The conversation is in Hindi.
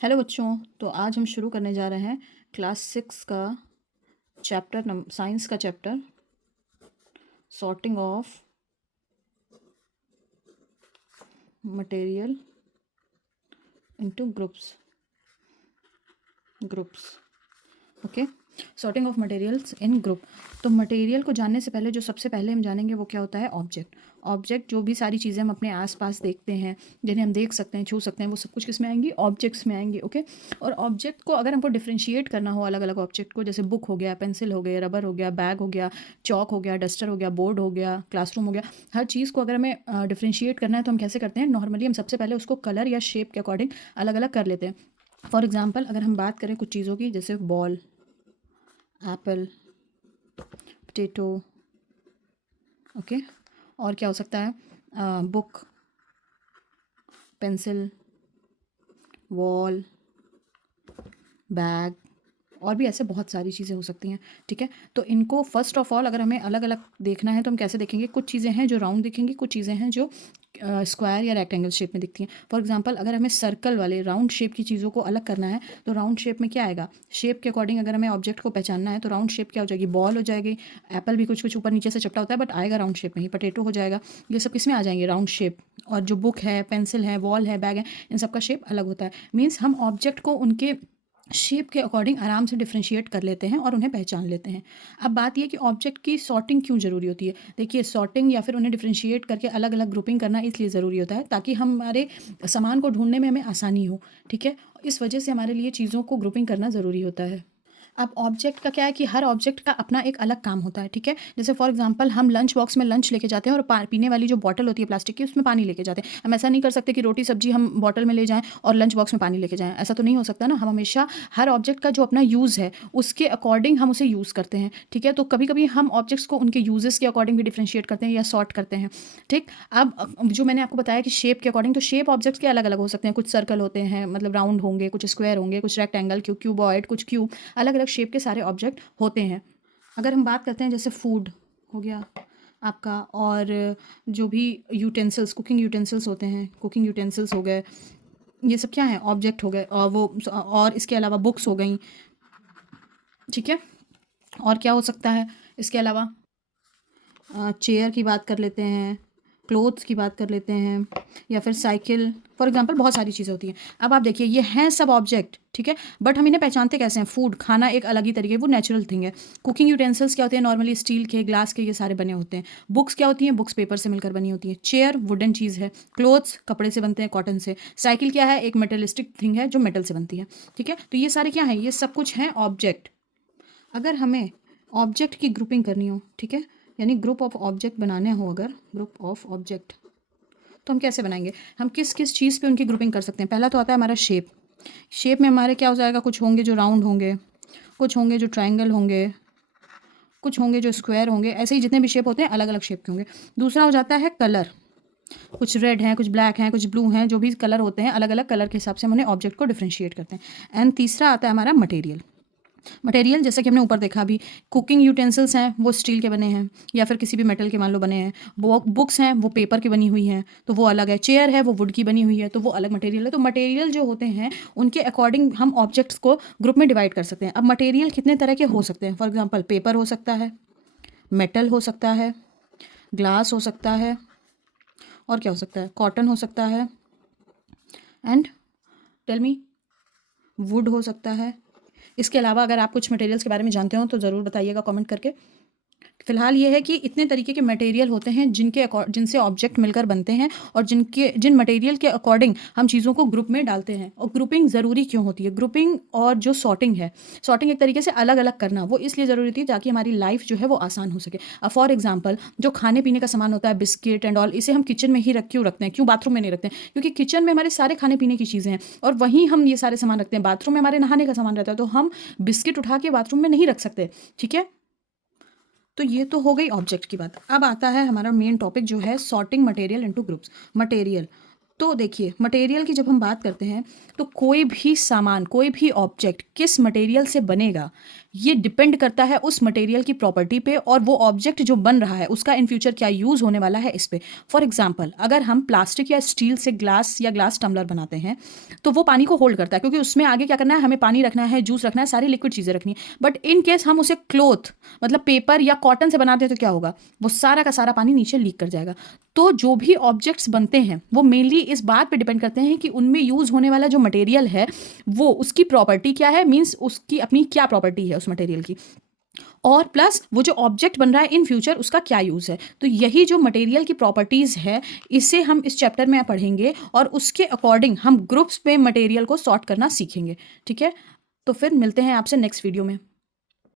हेलो बच्चों। तो आज हम शुरू करने जा रहे हैं क्लास 6 का साइंस का chapter sorting of material into groups. Okay, sorting of materials in group. तो मटेरियल को जानने से पहले जो सबसे पहले हम जानेंगे वो क्या होता है, ऑब्जेक्ट। ऑब्जेक्ट जो भी सारी चीज़ें हम अपने आसपास देखते हैं, जिन्हें हम देख सकते हैं, छू सकते हैं, वो सब कुछ किस में आएंगी, ऑब्जेक्ट्स में आएंगी। ओके, और ऑब्जेक्ट को अगर हमको डिफ्रेंशिएट करना हो अलग अलग ऑब्जेक्ट को, जैसे बुक हो गया, पेंसिल हो गया, रबर हो गया, बैग हो गया, चौक हो गया, डस्टर हो गया, बोर्ड हो गया, क्लासरूम हो गया, हर चीज़ को अगर हमें डिफ्रेंशिएट करना है तो हम कैसे करते हैं, नॉर्मली हम सबसे पहले उसको कलर या शेप के अकॉर्डिंग अलग अलग कर लेते हैं। फॉर एग्जाम्पल अगर हम बात करें कुछ चीज़ों की, जैसे बॉल, एप्पल, पोटैटो। ओके, और क्या हो सकता है, बुक, पेंसिल, वॉल, बैग, और भी ऐसे बहुत सारी चीज़ें हो सकती हैं। ठीक है, तो इनको फर्स्ट ऑफ ऑल अगर हमें अलग अलग देखना है तो हम कैसे देखेंगे, कुछ चीज़ें हैं जो राउंड दिखेंगी, कुछ चीज़ें हैं जो स्क्वायर या रेक्टेंगल शेप में दिखती हैं। फॉर एग्जांपल अगर हमें सर्कल वाले राउंड शेप की चीज़ों को अलग करना है तो राउंड शेप में क्या आएगा, शेप के अकॉर्डिंग अगर हमें ऑब्जेक्ट को पहचानना है तो राउंड शेप क्या हो जाएगी, बॉल हो जाएगी। एप्पल भी कुछ कुछ ऊपर नीचे से चपटा होता है बट आएगा राउंड शेप में ही। पोटैटो हो जाएगा। ये सब किस में आ जाएंगे, राउंड शेप। और जो बुक है, पेंसिल है, वॉल है, बैग है, इन सब का शेप अलग होता है। मीन्स हम ऑब्जेक्ट को उनके शेप के अकॉर्डिंग आराम से डिफ्रेंशिएट कर लेते हैं और उन्हें पहचान लेते हैं। अब बात ये कि ऑब्जेक्ट की सॉर्टिंग क्यों ज़रूरी होती है। देखिए, सॉर्टिंग या फिर उन्हें डिफ्रेंशिएट करके अलग अलग ग्रुपिंग करना इसलिए ज़रूरी होता है ताकि हमारे सामान को ढूंढने में हमें आसानी हो। ठीक है, इस वजह से हमारे लिए चीज़ों को ग्रुपिंग करना ज़रूरी होता है। अब ऑब्जेक्ट का क्या है कि हर ऑब्जेक्ट का अपना एक अलग काम होता है। ठीक है, जैसे फॉर एग्जांपल हम लंच बॉक्स में लंच लेके जाते हैं और पीने वाली जो बॉटल होती है प्लास्टिक की, उसमें पानी लेके जाते हैं। हम ऐसा नहीं कर सकते कि रोटी सब्जी हम बॉटल में ले जाएं और लंच बॉक्स में पानी लेके जाएं, ऐसा तो नहीं हो सकता ना। हम हमेशा हर ऑब्जेक्ट का जो अपना यूज़ है उसके अकॉर्डिंग हम उसे यूज़ करते हैं। ठीक है, तो कभी कभी हम ऑब्जेक्ट्स को उनके यूजेस के अकॉर्डिंग भी डिफ्रेंशिएट करते हैं या सॉर्ट करते हैं। ठीक, अब जो मैंने आपको बताया कि शेप के अकॉर्डिंग, तो शेप ऑब्जेक्ट्स के अलग अलग हो सकते हैं। कुछ सर्कल होते हैं, मतलब राउंड होंगे, कुछ स्क्वायर होंगे, कुछ रेक्टेंगल, क्यूबॉइड, कुछ क्यूब, अलग अलग शेप के सारे ऑब्जेक्ट होते हैं। अगर हम बात करते हैं जैसे फूड हो गया आपका, और जो भी यूटेंसिल्स, कुकिंग यूटेंसिल्स होते हैं, कुकिंग यूटेंसिल्स हो गए, ये सब क्या है, ऑब्जेक्ट हो गए। और वो, और इसके अलावा बुक्स हो गई। ठीक है, और क्या हो सकता है इसके अलावा, चेयर की बात कर लेते हैं, क्लोथ्स की बात कर लेते हैं, या फिर साइकिल। फॉर एग्जांपल बहुत सारी चीज़ें होती हैं। अब आप देखिए, ये हैं सब ऑब्जेक्ट। ठीक है, बट हम इन्हें पहचानते कैसे हैं, फूड खाना एक अलग ही तरीके, वो नेचुरल थिंग है। कुकिंग यूटेंसिल्स क्या होते हैं, नॉर्मली स्टील के, ग्लास के, ये सारे बने होते हैं। बुक्स क्या होती हैं, बुक्स पेपर से मिलकर बनी होती हैं। चेयर वुडन चीज़ है। क्लोथ्स कपड़े से बनते हैं, कॉटन से। साइकिल क्या है, एक मेटलिस्टिक थिंग है जो मेटल से बनती है। ठीक है, तो ये सारे क्या हैं, ये सब कुछ हैं ऑब्जेक्ट। अगर हमें ऑब्जेक्ट की ग्रुपिंग करनी हो, ठीक है, यानी ग्रुप ऑफ ऑब्जेक्ट बनाने हो, अगर ग्रुप ऑफ ऑब्जेक्ट, तो हम कैसे बनाएंगे, हम किस किस चीज़ पे उनकी ग्रुपिंग कर सकते हैं। पहला तो आता है हमारा शेप। शेप में हमारे क्या हो जाएगा, कुछ होंगे जो राउंड होंगे, कुछ होंगे जो ट्रायंगल होंगे, कुछ होंगे जो स्क्वायर होंगे। ऐसे ही जितने भी शेप होते हैं अलग अलग शेप के होंगे। दूसरा हो जाता है कलर। कुछ रेड हैं, कुछ ब्लैक हैं, कुछ ब्लू हैं, जो भी कलर होते हैं अलग अलग कलर के हिसाब से हम उन्हें ऑब्जेक्ट को डिफ्रेंशिएट करते हैं। एंड तीसरा आता है हमारा मटेरियल। मटेरियल जैसे कि हमने ऊपर देखा अभी, कुकिंग यूटेंसिल्स हैं वो स्टील के बने हैं या फिर किसी भी मेटल के मान लो बने हैं। बुक्स हैं वो पेपर की बनी हुई हैं, तो वो अलग है। चेयर है वो वुड की बनी हुई है, तो वो अलग मटेरियल है। तो मटेरियल जो होते हैं उनके अकॉर्डिंग हम ऑब्जेक्ट्स को ग्रुप में डिवाइड कर सकते हैं। अब मटेरियल कितने तरह के हो सकते हैं, फॉर एग्जाम्पल पेपर हो सकता है, मेटल हो सकता है, ग्लास हो सकता है, और क्या हो सकता है, कॉटन हो सकता है, एंड टेल मी, वुड हो सकता है। इसके अलावा अगर आप कुछ मटेरियल्स के बारे में जानते हो तो ज़रूर बताइएगा कमेंट करके। फिलहाल ये है कि इतने तरीके के मटेरियल होते हैं जिनसे ऑब्जेक्ट मिलकर बनते हैं, और जिन मटेरियल के अकॉर्डिंग हम चीज़ों को ग्रुप में डालते हैं। और ग्रुपिंग ज़रूरी क्यों होती है, ग्रुपिंग और जो सॉर्टिंग है, सॉर्टिंग एक तरीके से अलग अलग करना, वो इसलिए ज़रूरी होती है ताकि हमारी लाइफ जो है वो आसान हो सके। अब फॉर एग्जाम्पल जो खाने पीने का सामान होता है, बिस्किट एंड ऑल, इसे हम किचन में ही क्यों रखते हैं, क्यों बाथरूम में नहीं रखते हैं, क्योंकि किचन में हमारे सारे खाने पीने की चीज़ें हैं और वहीं हम ये सारे सामान रखते हैं। बाथरूम में हमारे नहाने का सामान रहता है, तो हम बिस्किट उठा के बाथरूम में नहीं रख सकते। ठीक है, तो ये तो हो गई ऑब्जेक्ट की बात। अब आता है हमारा मेन टॉपिक जो है sorting material into groups. Material, तो देखिए, मटेरियल की जब हम बात करते हैं तो कोई भी सामान, कोई भी ऑब्जेक्ट किस मटेरियल से बनेगा, ये डिपेंड करता है उस मटेरियल की प्रॉपर्टी पे, और वो ऑब्जेक्ट जो बन रहा है उसका इन फ्यूचर क्या यूज़ होने वाला है इस पे। फॉर एग्जांपल, अगर हम प्लास्टिक या स्टील से ग्लास या ग्लास टम्बलर बनाते हैं तो वो पानी को होल्ड करता है, क्योंकि उसमें आगे क्या करना है, हमें पानी रखना है, जूस रखना है, सारी लिक्विड चीज़ें रखनी है। बट इन केस हम उसे क्लोथ मतलब पेपर या कॉटन से बनाते हैं तो क्या होगा, वो सारा का सारा पानी नीचे लीक कर जाएगा। तो जो भी ऑब्जेक्ट्स बनते हैं वो मेनली इस बात पे डिपेंड करते हैं कि उनमें यूज़ होने वाला जो मटेरियल है वो उसकी प्रॉपर्टी क्या है, मीन्स उसकी अपनी क्या प्रॉपर्टी है उस मटेरियल की, और प्लस वो जो ऑब्जेक्ट बन रहा है इन फ्यूचर उसका क्या यूज़ है। तो यही जो मटेरियल की प्रॉपर्टीज़ है, इसे हम इस चैप्टर में पढ़ेंगे और उसके अकॉर्डिंग हम ग्रुप्स में मटेरियल को सॉर्ट करना सीखेंगे। ठीक है, तो फिर मिलते हैं आपसे नेक्स्ट वीडियो में।